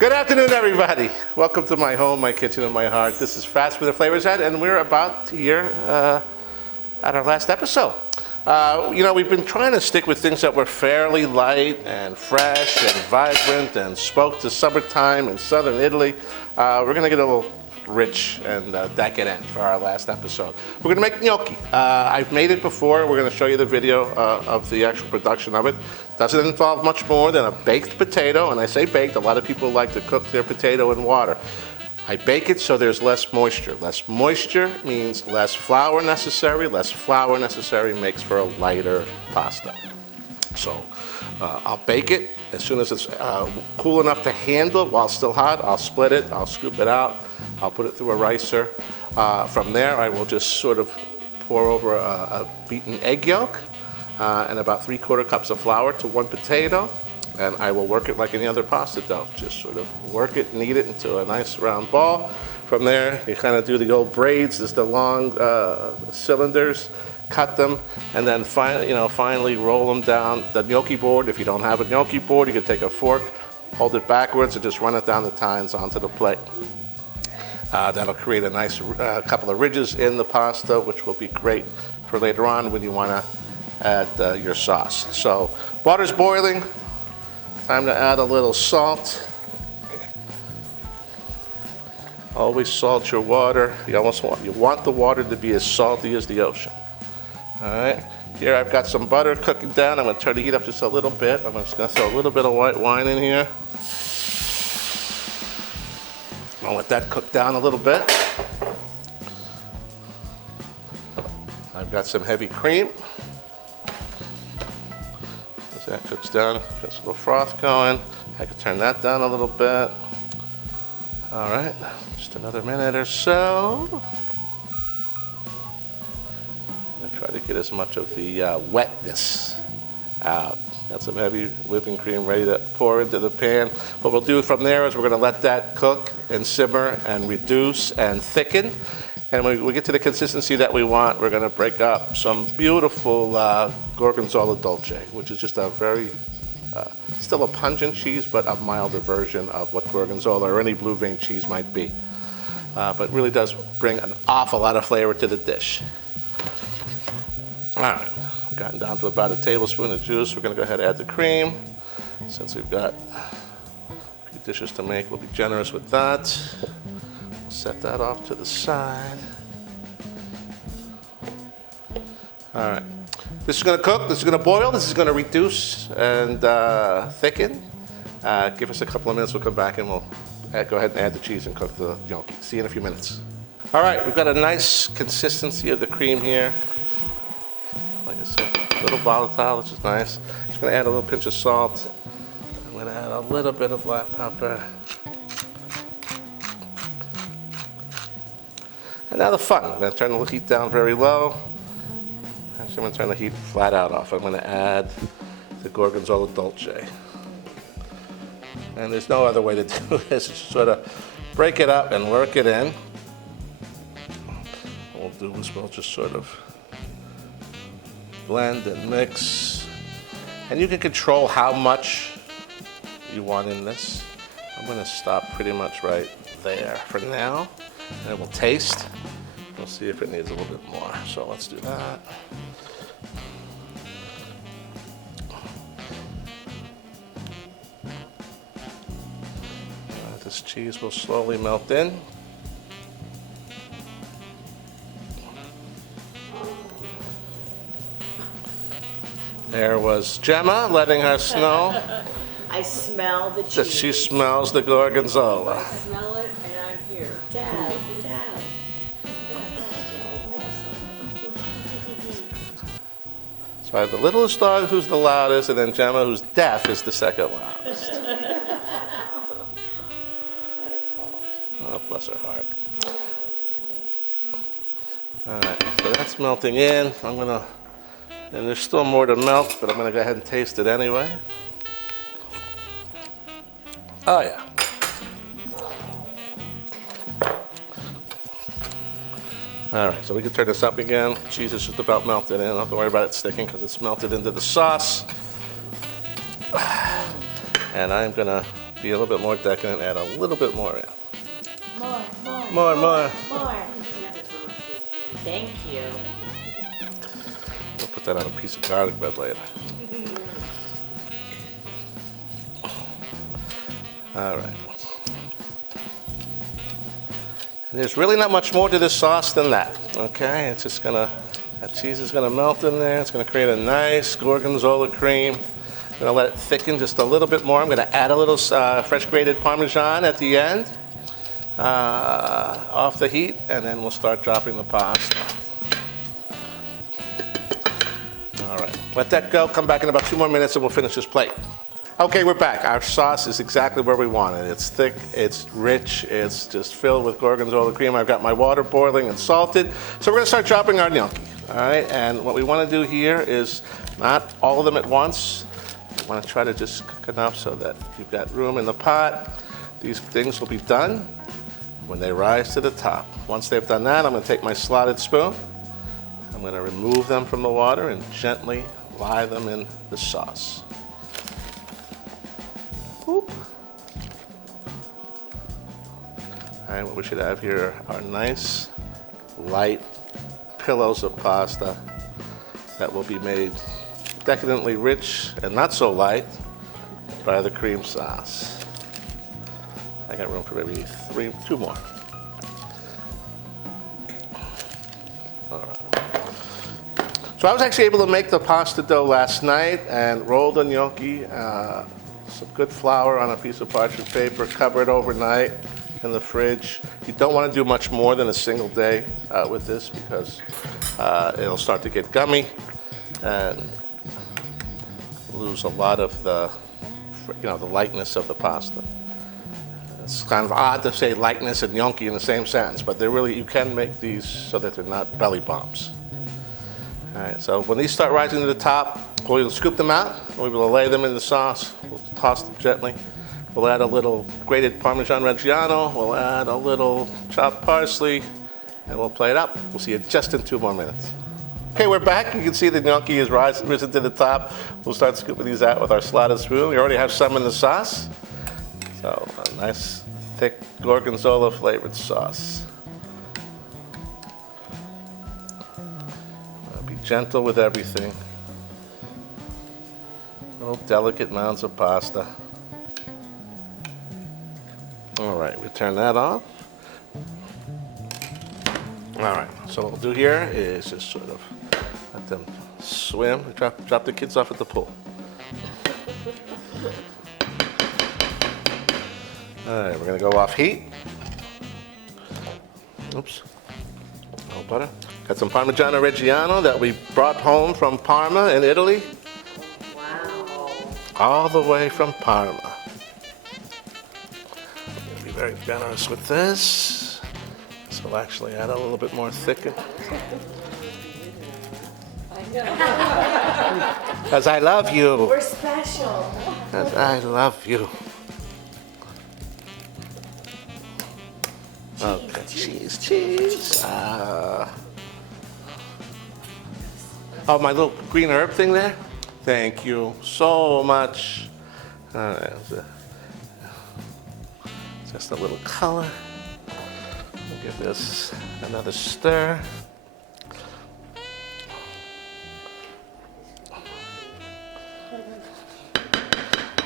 Good afternoon, everybody. Welcome to my home, my kitchen, and my heart. This is Fast with the Flavors Head, and we're about here at our last episode. We've been trying to stick with things that were fairly light and fresh and vibrant and spoke to summertime in southern Italy. We're going to get a little rich and decadent for our last episode. We're going to make gnocchi. I've made it before. We're going to show you the video of the actual production of it. Doesn't involve much more than a baked potato, and I say baked, a lot of people like to cook their potato in water. I bake it so there's less moisture. Less moisture means less flour necessary. Less flour necessary makes for a lighter pasta. So I'll bake it. As soon as it's cool enough to handle while still hot, I'll split it, I'll scoop it out, I'll put it through a ricer. From there, I will just sort of pour over a beaten egg yolk and about 3/4 cups of flour to one potato, and I will work it like any other pasta dough. Just sort of work it, knead it into a nice round ball. From there, you kind of do the old braids, just the long cylinders. Cut them, and then finally roll them down the gnocchi board. If you don't have a gnocchi board, you can take a fork, hold it backwards, and just run it down the tines onto the plate. That'll create a nice couple of ridges in the pasta, which will be great for later on when you want to add your sauce. So water's boiling. Time to add a little salt. Always salt your water. You want the water to be as salty as the ocean. All right, here I've got some butter cooking down. I'm going to turn the heat up just a little bit. I'm just going to throw a little bit of white wine in here. I'll let that cook down a little bit. I've got some heavy cream. As that cooks down, got some little froth going. I can turn that down a little bit. All right, just another minute or so. Try to get as much of the wetness out. Got some heavy whipping cream ready to pour into the pan. What we'll do from there is we're going to let that cook and simmer and reduce and thicken. And when we get to the consistency that we want, we're going to break up some beautiful gorgonzola dolce, which is just a very, still a pungent cheese, but a milder version of what gorgonzola or any blue vein cheese might be. But really does bring an awful lot of flavor to the dish. All right, we've gotten down to about a tablespoon of juice. We're going to go ahead and add the cream. Since we've got a few dishes to make, we'll be generous with that. Set that off to the side. All right, this is going to cook. This is going to boil. This is going to reduce and thicken. Give us a couple of minutes. We'll come back and we'll go ahead and add the cheese and cook the gnocchi. See you in a few minutes. All right, we've got a nice consistency of the cream here. Like I said, a little volatile, which is nice. Just going to add a little pinch of salt. I'm going to add a little bit of black pepper. And now the fun. I'm going to turn the heat down very low. Actually, I'm going to turn the heat flat out off. I'm going to add the gorgonzola dolce. And there's no other way to do this. Just sort of break it up and work it in. What we'll do is we'll just sort of blend and mix, and you can control how much you want in this. I'm going to stop pretty much right there for now, and we'll taste. We'll see if it needs a little bit more. So let's do that. This cheese will slowly melt in. There was Gemma letting us know I smell the cheese. that she smells the gorgonzola. I smell it and I'm here. Dad. So I have the littlest dog who's the loudest, and then Gemma who's deaf is the second loudest. Oh, bless her heart. All right, so that's melting in. And there's still more to melt, but I'm going to go ahead and taste it anyway. Oh, yeah. All right, so we can turn this up again. Cheese is just about melted in. Don't have to worry about it sticking because it's melted into the sauce. And I'm gonna be a little bit more decadent, add a little bit more in. More. Thank you. We'll put that on a piece of garlic bread later. All right. And there's really not much more to this sauce than that, okay? It's just that cheese is gonna melt in there. It's gonna create a nice gorgonzola cream. I'm gonna let it thicken just a little bit more. I'm gonna add a little fresh grated Parmesan at the end, off the heat, and then we'll start dropping the pasta. All right, let that go. Come back in about 2 more minutes and we'll finish this plate. Okay, we're back. Our sauce is exactly where we want it. It's thick, it's rich, it's just filled with gorgonzola cream. I've got my water boiling and salted. So we're gonna start dropping our gnocchi, all right? And what we wanna do here is not all of them at once. We wanna try to just cook enough so that you've got room in the pot. These things will be done when they rise to the top. Once they've done that, I'm gonna take my slotted spoon. I'm gonna remove them from the water and gently lie them in the sauce. Oop. All right, what we should have here are nice, light pillows of pasta that will be made decadently rich and not so light by the cream sauce. I got room for maybe 2 more. All right. So I was actually able to make the pasta dough last night and roll the gnocchi, some good flour on a piece of parchment paper, cover it overnight in the fridge. You don't want to do much more than a single day with this because it'll start to get gummy and lose a lot of the lightness of the pasta. It's kind of odd to say lightness and gnocchi in the same sentence, but you can make these so that they're not belly bombs. All right, so when these start rising to the top, we'll scoop them out, we will lay them in the sauce, we'll toss them gently. We'll add a little grated Parmesan Reggiano, we'll add a little chopped parsley, and we'll plate it up. We'll see you just in 2 more minutes. Okay, we're back. You can see the gnocchi is risen to the top. We'll start scooping these out with our slotted spoon. We already have some in the sauce. So a nice, thick gorgonzola flavored sauce. Be gentle with everything. No delicate mounds of pasta. All right, we turn that off. All right, so what we'll do here is just sort of let them swim. Drop the kids off at the pool. All right, we're gonna go off heat. Oops, no butter. Got some Parmigiano Reggiano that we brought home from Parma in Italy. Wow. All the way from Parma. I'm gonna be very generous with this. This will actually add a little bit more thicken. Because I love you. We're special. Because I love you. Okay, cheese. Oh, my little green herb thing there? Thank you so much. All right, just a little color. We'll give this another stir.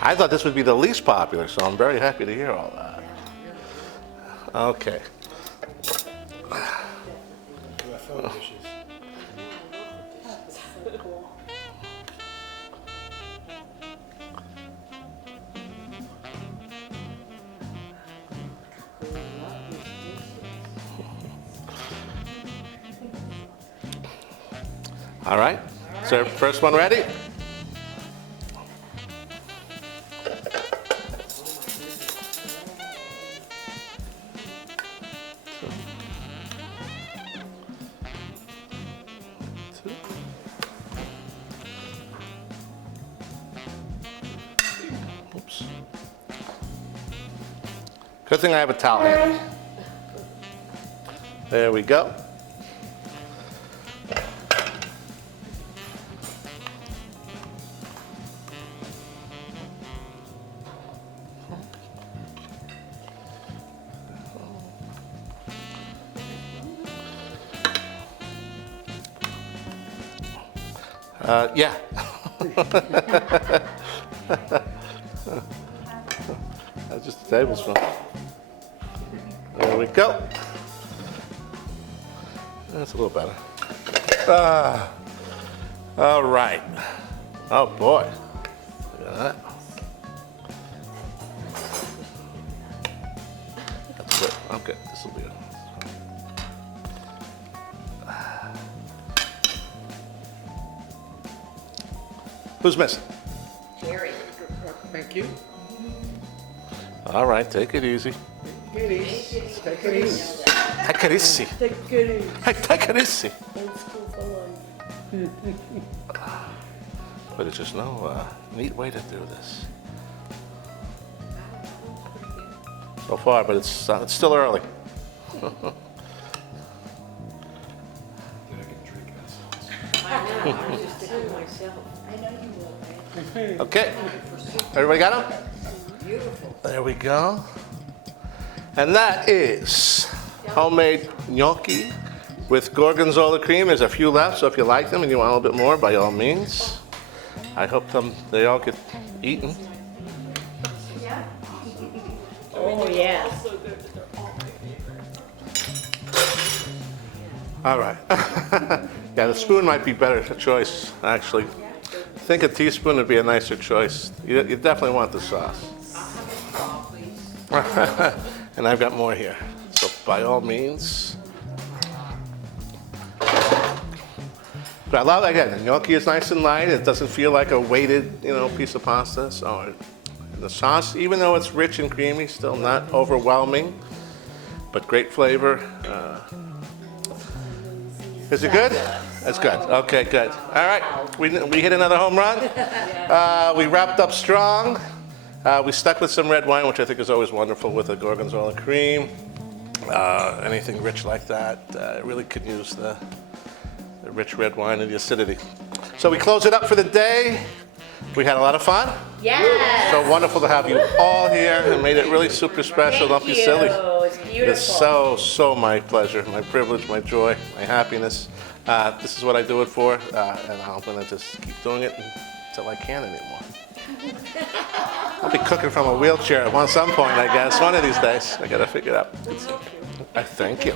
I thought this would be the least popular, so I'm very happy to hear all that. Okay. All right. So first one ready? Oops. Good thing I have a towel here. There we go. Yeah. That's just a tablespoon. There we go. That's a little better. All right. Oh boy. Look at that. That's good. Okay, this will be it. Who's missing? Jerry. Thank you. All right, take it easy. Take it easy. Take it easy. Take it easy. Take it easy. Hey, take it easy. Old school for life. But it's just no neat way to do this. So far, but it's still early. I know, I was just thinking myself. I know you will, right? Okay, everybody got them? Beautiful. There we go. And that is homemade gnocchi with gorgonzola cream. There's a few left, so if you like them and you want a little bit more, by all means. I hope they all get eaten. Oh, yeah. All right. Yeah, the spoon might be better choice, actually. I think a teaspoon would be a nicer choice. You definitely want the sauce. And I've got more here. So by all means. But I love, again, the gnocchi is nice and light. It doesn't feel like a weighted, piece of pasta. So the sauce, even though it's rich and creamy, still not overwhelming, but great flavor. Is it good? It's good. Okay, good. All right, we hit another home run. We wrapped up strong. We stuck with some red wine, which I think is always wonderful with a gorgonzola cream. Anything rich like that, really could use the rich red wine and the acidity. So we close it up for the day. We had a lot of fun. Yes. So wonderful to have you all here and made it really super special. Don't be silly. It's beautiful. It's so my pleasure, my privilege, my joy, my happiness. This is what I do it for, and I'm going to just keep doing it until I can't anymore. I'll be cooking from a wheelchair at some point, I guess. One of these days. I got to figure it out. I thank you.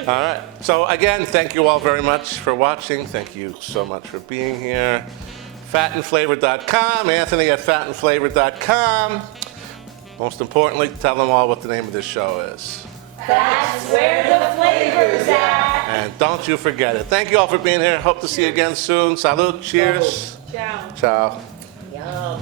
All right. So again, thank you all very much for watching. Thank you so much for being here. Fatandflavor.com, Anthony at fatandflavor.com. Most importantly, tell them all what the name of this show is. That's where the flavor's at. And don't you forget it. Thank you all for being here. Hope to see you again soon. Salud. Cheers. Ciao. Ciao. Yum.